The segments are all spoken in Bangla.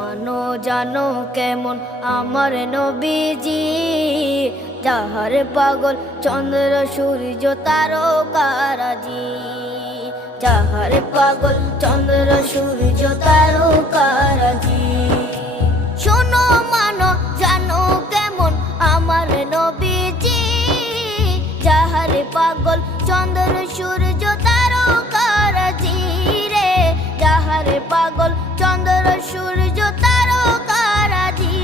মানো জানো কেমন আমার নবীজি, যাহার পাগল চন্দ্র সূর্য তারকারাজি, যাহার পাগল চন্দ্র সূর্য তারকারাজি। শোনো মানো জানো কেমন আমার নবীজি, যাহার পাগল চন্দ্র সূর্য তারকারাজি রে, যাহার পাগল চন্দ্র সূর্য তারকারাজি।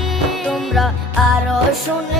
তোমরা আরো শুনে